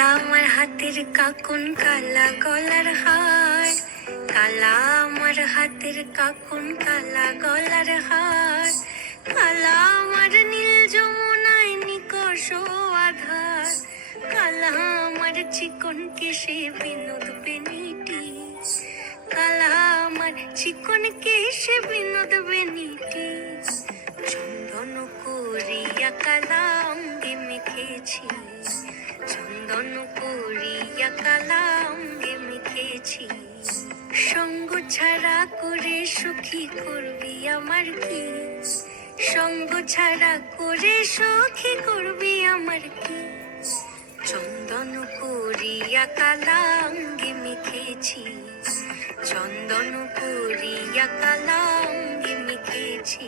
কালা আমার হাতের কাকুন কালা গলার হার, কালা আমার হাতের কাকুন কালা গলার হার, কালা আমার নীল যমুনায় নিকষ আধার, কালা আমার চিকন কেশে বিনোদ বেনিটি, কালা আমার চিকন কেশে বিনোদ বেনিটি, চন্দন করিয়া কালা অঙ্গে মেখেছি, চন্দন করিয়া কালা অঙ্গে মেখেছি, সঙ্গ ছাড়া করে সুখী করবি আমার কি, সঙ্গ ছাড়া করে সুখী করবি আমার কি, চন্দন করিয়া কালা অঙ্গে মেখেছি, চন্দন করিয়া কালা অঙ্গে মেখেছি।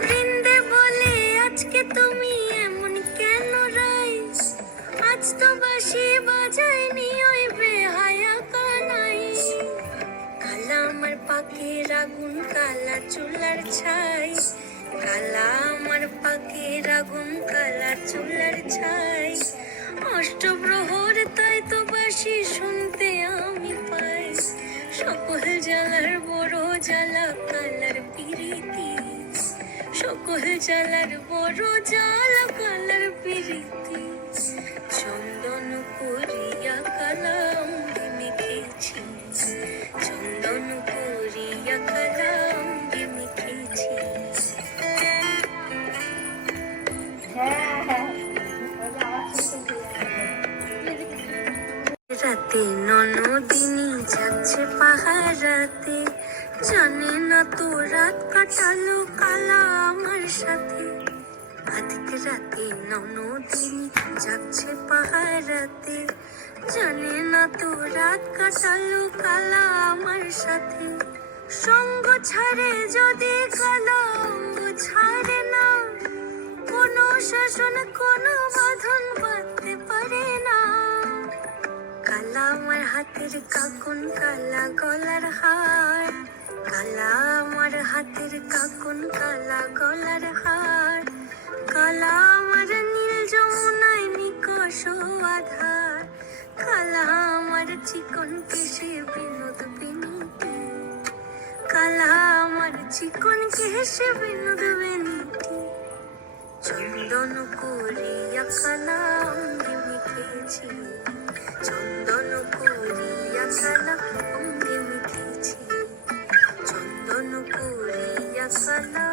বৃন্দে বলে আজকে তুমি এমন কেন রাই, আজ তো বাঁশি বাজায়নি ওই বেহায়া কানাই, কালা আমার পাখির আগুন কালা চুলার ছাই, কালা আমার পাখির আগুন কালা চুলার ছাই, অষ্টপ্রহর তাই তো বাঁশি শুনতে আমি পাই, সকল জ্বালার বড় জ্বালা কালার পিরিতি, সকল জ্বালার বড় জ্বালা কালার পিরিতি, চন্দন করিয়া কালা অঙ্গে মেখেছি, চন্দন করিয়া কালা অঙ্গে মেখেছি। রাতে ননদিনী যাচ্ছে পাহারাতে, জানে না তো রাত কাটালো কালা আমার সাথে, আজকে রাতে ননদিনী যাচ্ছে পাহারাতে, জানে না তো রাত কাটালো কালা আমার সাথে, সঙ্গ ছাড়ে যদি কালা অঙ্গ ছাড়ে না, কোনো শাসন কোনো বাঁধন বাঁধতে পারে না, কালা আমার হাতের কাকুন কালা গলার হার, কালা আমার হাতের কাকুন কালা গলার হার, কালা আমার নীল যমুনায় নিকষ আধার, কালা আমার চিকন কেশে বিনোদ বেনিটি, কালা আমার চিকন কেশে বিনোদ বেনিটি, চন্দন করিয়া কালা অঙ্গে মেখেছি, চন্দন করিয়া কালা অঙ্গে মেখেছি, চন্দন করিয়া কালা